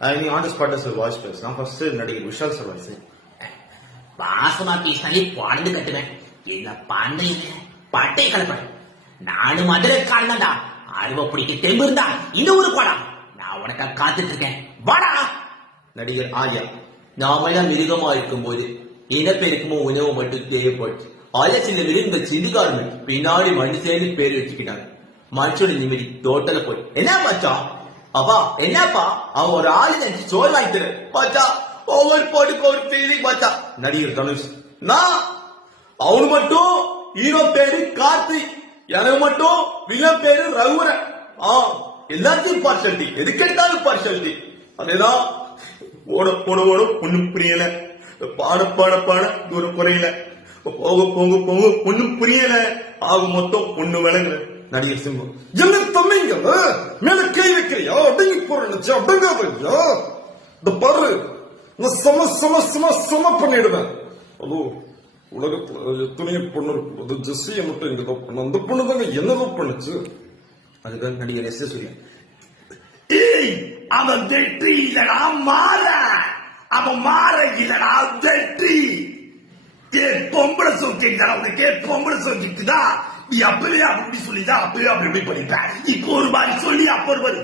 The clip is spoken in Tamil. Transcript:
நீ on the spot sir voice பேச. நான் ஃபர்ஸ்ட் நடிகர் விஷால் சார் வாய்ஸ். வாசமா பேசினாலே பாண்டு கட்டுவேன். என்ன பாண்டைங்க பட்டை கலப்பேன். நானும் மதுரைக்காரன்டா. அருவ பிடிக்க தெம்பு இருந்தா இந்த ஊரு போடா. நான் உனக்கா காத்துட்டு இருக்கேன். வாடா. நடிகர் ஆர்யா. நாமெல்லாம் மிருகமா இருக்கும்போது இனப்பெருக்கமோ உணவு மட்டும் தேவைப்பட்டு சில மிருகங்கள் சிந்துக்காரங்க பின்னாடி மனுஷன்னு பேர் வச்சுக்கிட்டாங்க. மனுஷோட நிம்மதி தோட்டல போய் என்ன மச்சான் அப்பா என்னப்பா அவன் ஒரு ஆளு நினைச்சு சோறு வாங்கி தரு மச்சா. ஒவ்வொரு போட்டுக்கு ஒரு ஃபீலிங் மச்சா. நடிகர் தனுஷ். நான் அவனு மட்டும் ஹீரோ பேரு கார்த்திக், எனக்கு மட்டும் வில்லன் பேரு ரகுவரன். எல்லாத்தையும் பார்ஷாலிட்டி, எதுக்கு எடுத்தாலும் பார்ஷாலிட்டி. அதேதான் ஓட போட ஓட ஒண்ணும் புரியல, பாட பாட பாட தூரம் குறையல, போக போக போக ஒண்ணும் புரியல, ஆக மொத்தம் ஒண்ணு விளங்குற. நடிகர் சிம்பு. என்ன தம்பிங்க மேல கை வைக்கிறியா? அடங்கி போறேன்னு அடங்காதையா? இந்த பாரு நான் சம சம சம சம பண்ணிடுவேன். அதோ உலகத்துல எத்தனையோ பொண்ணு இருக்கும், அது ஜெஸ்ஸியை மட்டும் இங்க தான் பண்ண. அந்த பொண்ணு தாங்க என்னதான் பண்ணுச்சு. அதுதான் நடிகர் எஸ். சூர்யா. அவன் வெற்றி இல்லடா மாற, அவன் மாற இல்லடா வெற்றி. பொம்பளை சொல்லிட்டா உனக்கு பொம்பளை சொல்லிட்டுதா. நீ அப்பவே அப்படி சொல்லிதான் அப்பவே அப்படி பண்ணிட்ட. இப்போ ஒரு மாதிரி சொல்லி அப்ப ஒரு